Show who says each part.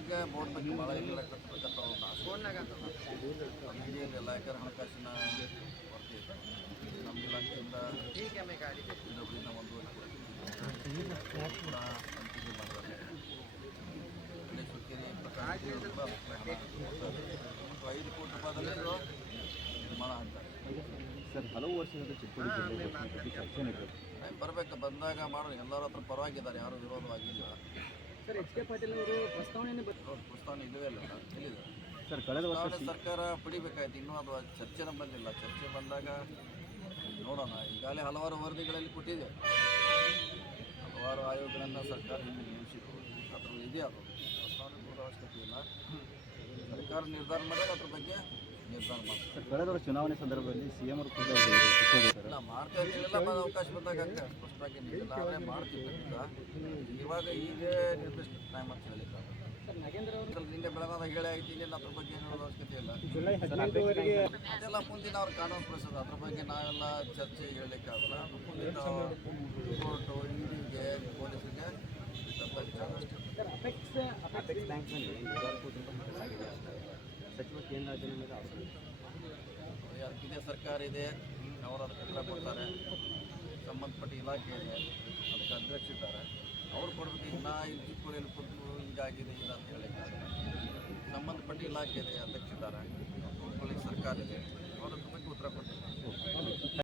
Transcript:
Speaker 1: ಬಗ್ಗೆ ಬೋರ್ಡ್ ಬಗ್ಗೆ ಭಾಳ ಇಲ್ಲ ಕಟ್ಟಬೇಕಂತ ಒಂದು ಇಲ್ಲ ಯಾಕಂದ್ರೆ ಹಣಕಾಸಿನ ಕೊರತೆ ಇದೆ. ನಮ್ಮ ಇಲಾಖೆಯಿಂದ ಇನ್ನೊಬ್ಬರಿಂದ ಒಂದು ಕೂಡ ಮಾಡಿದ್ದಾರೆ ಸುತ್ತೇರಿ ಪ್ರಕಾರ ಐದು ಕೋಟಿ ರೂಪಾಯಿದಲ್ಲಿ ನಿರ್ಮಾಣ ಆಗ್ತಾರೆ
Speaker 2: ಸರ್ ಹಲವು ವರ್ಷದಿಂದ
Speaker 1: ಬರಬೇಕು ಬಂದಾಗ ಮಾಡೋದು ಎಲ್ಲರ ಹತ್ರ ಪರವಾಗಿದ್ದಾರೆ ಯಾರು ವಿರೋಧವಾಗಿಲ್ಲ.
Speaker 3: ಸರ್ ಎಚ್ ಕೆ ಪಾಟೀಲ್ ಅವರು ಪ್ರಸ್ತಾವನೆಯನ್ನು
Speaker 1: ಅವ್ರ ಪ್ರಸ್ತಾವನೆ ಇಲ್ಲವೇ ಇಲ್ಲ ಎಲ್ಲಿದೆ?
Speaker 2: ಸರ್ ಕಳೆದ ವರ್ಷ
Speaker 1: ಸರ್ಕಾರ ಪಡಿಬೇಕಾಯ್ತು. ಇನ್ನೂ ಅದು ಚರ್ಚೆ ಬಂದಿಲ್ಲ. ಚರ್ಚೆ ಬಂದಾಗ ನೋಡೋಣ. ಈಗಾಗಲೇ ಹಲವಾರು ವರದಿಗಳಲ್ಲಿ ಕೊಟ್ಟಿದೆ. ಹಲವಾರು ಆಯೋಗಗಳನ್ನು ಸರ್ಕಾರ ಹಿಂದೆ ನೇಮಿಸಿದ್ರು ಅದ್ರ ಇದೆ ಅದು? ಪ್ರಸ್ತಾವನೆ ಕೊಡೋ ಅವಶ್ಯಕತೆ ಇಲ್ಲ. ಸರ್ಕಾರ ನಿರ್ಧಾರ ಮಾಡಿದ್ರೆ ಅದ್ರ ಬಗ್ಗೆ. ನಿರ್ಧಾರ ಮಾಡ್ತಾರೆ
Speaker 2: ಕಳೆದ ವರ್ಷ ಚುನಾವಣೆ ಸಂದರ್ಭದಲ್ಲಿ ಸಿ ಎಂ ಅವರು ಕೂಡ
Speaker 1: ಇಲ್ಲ ಮಾಡ್ತಾ ಇರಲಿಲ್ಲ ಅವಕಾಶ ಬಂದಾಗ ಸ್ಪಷ್ಟವಾಗಿ ನೀಡಿಲ್ಲ ಆದರೆ ಮಾಡ್ತಿದ್ದರಿಂದ ಇವಾಗ ಈಗ ನಿರ್ದಿಷ್ಟ ಟೈಮ್ ಅಂತ ಹೇಳಿಲ್ಲ
Speaker 3: ಸರ್ ನಾಗೇಂದ್ರ ಅವರು
Speaker 1: ಸ್ವಲ್ಪ ನಿನ್ನೆ ಬೆಳಗಾದಾಗ ಹೇಳಿ ಆಯ್ತು. ಇನ್ನೇನು ಅದ್ರ ಬಗ್ಗೆ ಏನು ಹೇಳೋ ಅವಶ್ಯಕತೆ ಇಲ್ಲ. ಅದೆಲ್ಲ ಮುಂದಿನ ಅವ್ರ ಕಾನೂನು ಪ್ರಸಾದ. ಅದ್ರ ಬಗ್ಗೆ ನಾವೆಲ್ಲ ಚರ್ಚೆ ಹೇಳಲಿಕ್ಕಾಗಲ್ಲ. ಮುಂದಿನ ಕೋರ್ಟು ಇಡಿಗೆ ಪೊಲೀಸರಿಗೆ ಸ್ವಲ್ಪ ವಿಚಾರ ಅಷ್ಟೇ.
Speaker 3: ಸರ್ ಅಪೆಕ್ಸ್
Speaker 2: ಅಪೆಕ್ಸ್ ಬ್ಯಾಂಕ್ನಲ್ಲಿ ಕೇಂದ್ರ ರಾಜ್ಯದ ಮೇಲೆ
Speaker 1: ಸರ್ಕಾರ ಇದೆ, ಅವರು ಅದಕ್ಕೆ ಎಲ್ಲ ಕೊಡ್ತಾರೆ. ಸಂಬಂಧಪಟ್ಟ ಇಲಾಖೆ ಇದೆ, ಅದಕ್ಕೆ ಅಧ್ಯಕ್ಷ ಇದ್ದಾರೆ ಅವ್ರು ಕೊಡ್ಬೇಕು ಈಗ ನಾ ಇಲ್ಲಿ ಹಿಂಗಾಗಿದೆ ಇಲ್ಲ ಅಂತ ಹೇಳಿದ್ದಾರೆ. ಸಂಬಂಧಪಟ್ಟ ಇಲಾಖೆ ಇದೆ ಅಧ್ಯಕ್ಷ ಇದ್ದಾರೆ ಪೊಲೀಸ್ ಸರ್ಕಾರ ಇದೆ.